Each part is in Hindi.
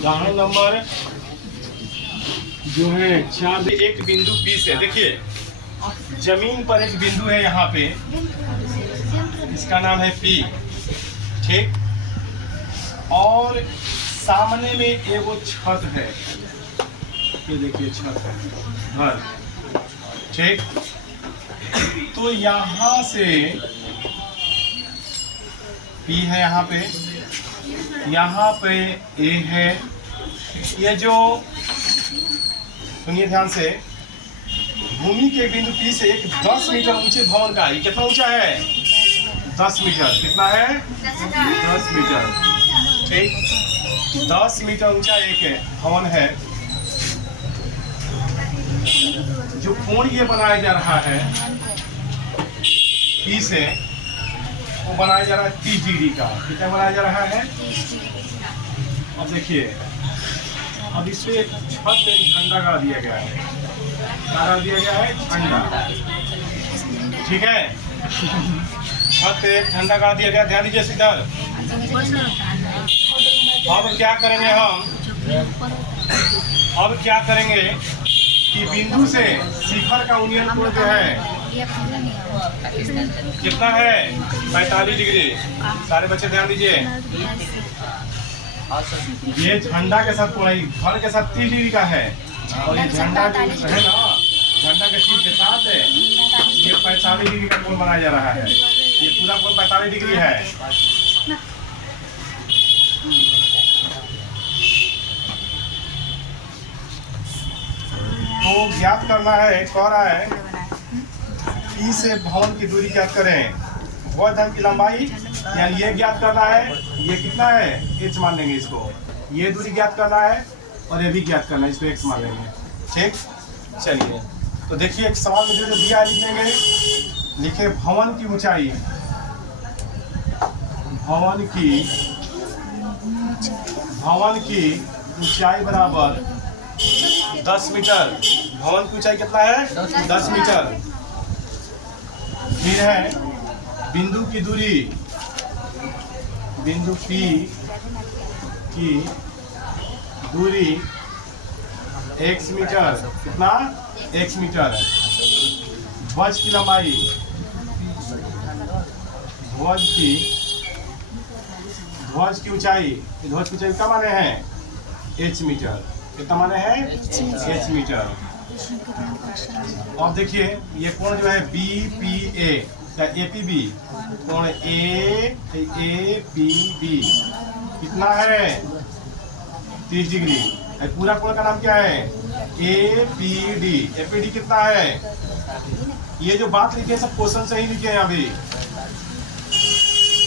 उदाहरण नंबर जो है 4 एक बिंदु बी से देखिए जमीन पर एक बिंदु है यहाँ पे, इसका नाम है पी, ठीक। और सामने में एगो छत है, ये देखिए छत है घर, ठीक। तो यहाँ से पी है, यहाँ पे ए है। ये जो सुनिए ध्यान से, भूमि के बिंदु पी से एक 10 मीटर ऊंचे भवन का, ये कितना ऊंचा है? 10 मीटर। कितना है? 10 मीटर, ठीक। 10 मीटर ऊंचा एक भवन है। जो कोण ये बनाया जा रहा है पी से, वो बनाया जा रहा है 30 डिग्री का। कितना बनाया जा रहा है? अब देखिए, अब इस पे छत पे झंडा गाड़ दिया गया है। क्या गाड़ दिया गया है? झंडा, ठीक है। छत पे झंडा गाड़ दिया गया। ध्यान दीजिए सीधा। अब क्या करेंगे हम? अब क्या करेंगे कि बिंदु से शिखर का यूनियन कोण जो है कितना है? 45 डिग्री। सारे बच्चे ध्यान दीजिए। ये झंडा के साथ कोण, घर के साथ 30 डिग्री का है, और ये झंडा जो है ना, झंडा के शीट के साथ है, ये 45 डिग्री का कोण बनाया जा रहा है। ये पूरा कोण 45 डिग्री है। तो ज्ञात करना है, कह रहा है पी से भवन की दूरी ज्ञात करें, वह धन की लंबाई, यानी ये ज्ञात करना है। ये कितना है? h मान लेंगे इसको। ये दूरी ज्ञात करना है और ये भी ज्ञात करना है, इसको x मान लेंगे, ठीक। चलिए, तो देखिए एक सवाल में जो दिया है लिख लेंगे। लिखे भवन की ऊंचाई, भवन की ऊंचाई बराबर 10 मीटर। भवन की ऊंचाई कितना है? 10 मीटर। फिर है बिंदु की दूरी, बिंदु P की दूरी x मीटर। कितना? x metre. ध्वज की लंबाई, ध्वज की ऊंचाई, ध्वज की ऊंचाई क्या माने हैं? h metre. कितना माने हैं? h metre. अब देखिए ये कोण जो है BPA या APB, कोण APB कितना है? 30 डिग्री। पूरा कोण का नाम क्या है? APD। APD कितना है? ये जो बात लिखे सब क्वेश्चन से ही लिखे हैं अभी।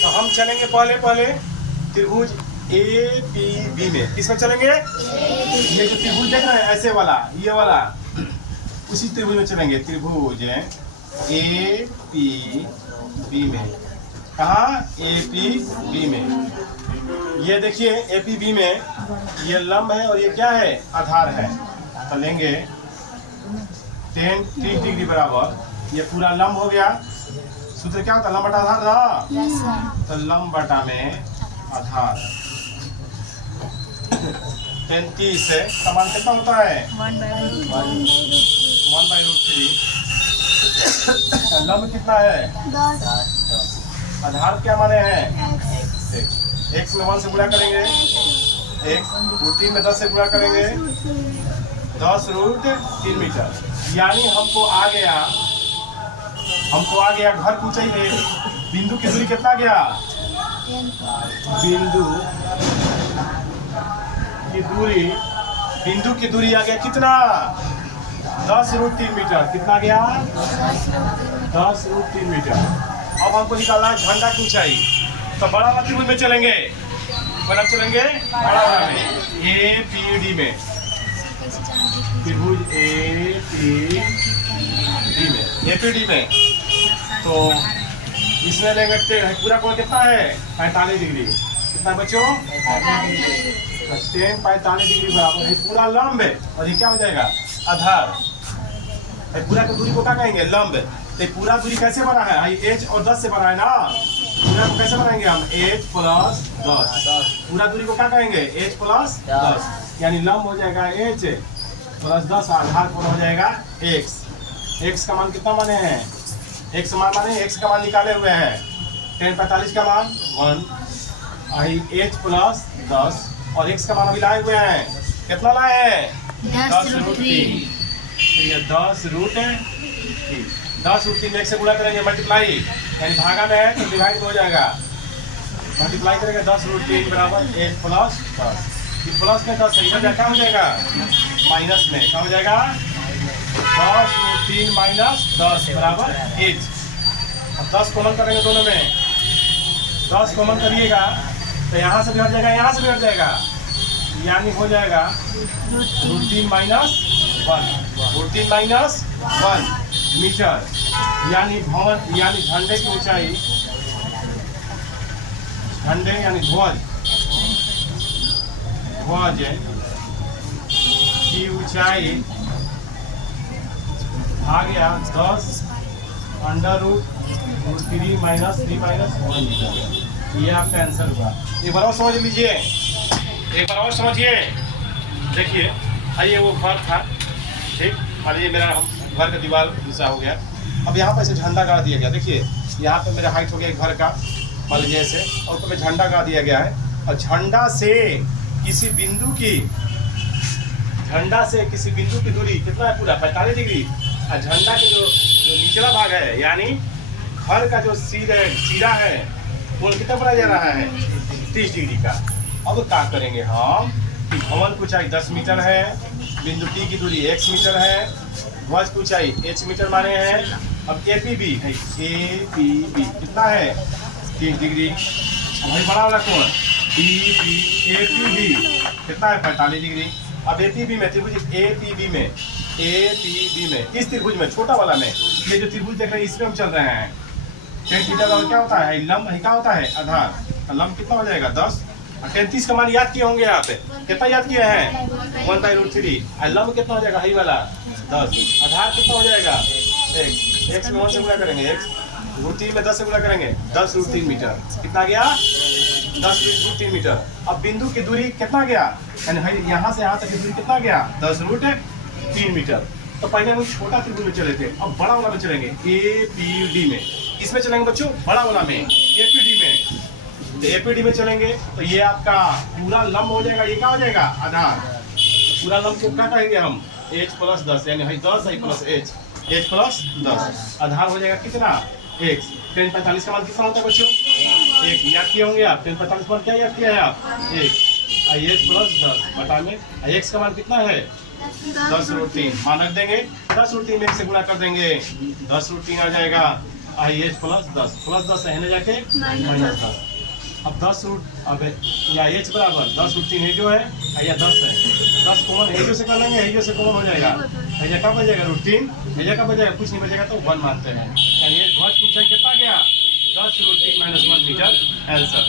तो हम चलेंगे पहले त्रिभुज APB में। किसमें चलेंगे? ये जो त्रिभुज देख रहे हैं ऐसे वाला, ये वाला, उसी त्रिभुज में चलेंगे। त्रिभुज APB में। कहाँ? APB में। ये देखिए APB में ये लंब है और ये क्या है? आधार है। तो लेंगे 30 डिग्री बराबर, ये पूरा लंब हो गया। सूत्र क्या होता है? लंब बटा आधार ना, तो लंब बटा में आधार। 33 से समान कितना होता है? 1/√3। लंब कितना है? 10। आधार क्या माने हैं? x में 1 से गुणा करेंगे, x √3 में 10 से गुणा करेंगे, 10√3 मीटर। यानी हमको आ गया घर की ऊंचाई है। बिंदु की दूरी कितना गया? बिंदु की दूरी आ गया कितना? 10√3 मीटर। कितना गया? 10√3 मीटर। अब हमको निकालना है झंडा की ऊंचाई। तो बड़ा वाला त्रिभुज में चलेंगे। कौन चलेंगे? बड़ा वाला में, APD में। त्रिभुज APD में। तो इसमें लेंगे पूरा कोण कितना है? 45 डिग्री। कितना बच्चों? 45 डिग्री बराबर है। पूरा लंब है और ये क्या हो जाएगा? आधार। पूरा की दूरी को क्या कहेंगे? लंब। तो पूरा दूरी कैसे बना है? h और 10 से बना है ना, पूरा को कैसे बनाएंगे हम h प्लस 10 पूरा दूरी को क्या कहेंगे h प्लस 10 यानी लंब हो जाएगा h प्लस 10 आधार कोण हो जाएगा x का मान कितना माने हैं x मान माने x का मान निकाले हुए हैं 1045 का मान 1 h प्लस 10 और x का मान अभी लाए हुए हैं कितना लाए हैं 10√3 तो ये 10√3 10√3 में 1 से गुणा करेंगे मल्टीप्लाई यानी भागा में है तो डिवाइड हो जाएगा मल्टीप्लाई करेंगे 10√3 बराबर h प्लस 10 प्लस में 10 इधर क्या हो जाएगा माइनस में क्या हो जाएगा 10√3 माइनस 10 बराबर h अब 10 कॉमन करेंगे दोनों में 10 कॉमन करिएगा तो यहाँ से भी हट जाएगा यहाँ से भी हट जाएगा यानी हो जाएगा √3 माइनस 1 मीटर यानी भवन यानी झंडे की ऊंचाई झंडे यानी ध्वज की ऊंचाई आ गया 10 √3 माइनस 3 माइनस 1 मीटर ये आपका आंसर हुआ। एक बार और समझ लीजिए एक बार और समझिए देखिए आइए वो घर था ठीक मान लीजिए मेरा घर का दीवार दूसरा हो गया अब यहाँ पर से झंडा गाड़ दिया गया देखिए यहाँ पे मेरा हाइट हो गया घर का मान लीजिए ऐसे और ऊपर झंडा गाड़ दिया गया है और झंडा से किसी बिंदु की दूरी कितना है पूरा 45 डिग्री और झंडा के जो निचला भाग है यानी घर का जो सिरा है वो कितना बनाया जा रहा है 30 डिग्री का। अब क्या करेंगे हम कि भवन की ऊंचाई 10 मीटर है बिंदु T की दूरी x मीटर है ध्वज की ऊंचाई h मीटर माने हैं। अब APB कितना है 30 डिग्री वही बड़ा वाला कोण APB कितना है 45 डिग्री। अब APB में त्रिभुज APB में इस त्रिभुज में छोटा वाला में ये जो त्रिभुज देख रहे हैं इसमें हम चल रहे हैं tan थीटा का क्या होता है लंब क्या होता है आधार लंब कितना हो जाएगा 10 और 33 का मान याद किए होंगे आप कितना याद किए हैं 1/√3 और लंब कितना हो जाएगा हाई वाला 10 आधार कितना हो जाएगा x में 1 से गुणा करेंगे x √3 में 10 से गुणा करेंगे 10√3 मीटर कितना गया 10√3 मीटर। अब बिंदु की दूरी कितना गया यानी यहाँ से यहाँ तक की दूरी कितना गया 10√3 मीटर। तो पहले हम छोटा त्रिभुज में चले थे अब बड़ा वाला में चलेंगे APD में इसमें चलेंगे बच्चों बड़ा वाला में APD में तो APD में चलेंगे तो ये आपका पूरा लंब हो जाएगा ये क्या हो जाएगा आधार तो पूरा लंब को क्या कहेंगे हम h प्लस 10 यानी 10 प्लस h प्लस 10 आधार हो जाएगा कितना x 1045 का मान कितना होता है बच्चों 1 याद किए होंगे आप 1045 मान क्या याद किया है आप 1 h प्लस 10 बटा में x का मान कितना है 10√3 मान रख देंगे 10√3 में 1 से गुणा कर देंगे 10√3 आ जाएगा h प्लस 10 रहने जाके माइनस 10 अब 10 रूट अब या h बराबर 10√3 है जो है या 10 है 10 कॉमन है जो से कर लेंगे है जो से कॉमन हो जाएगा है क्या बचेगा √3 है क्या बचेगा कुछ नहीं बचेगा तो 1 मानते हैं यानी ध्वज की ऊंचाई कितना गया 10√3 - 1 मीटर आंसर।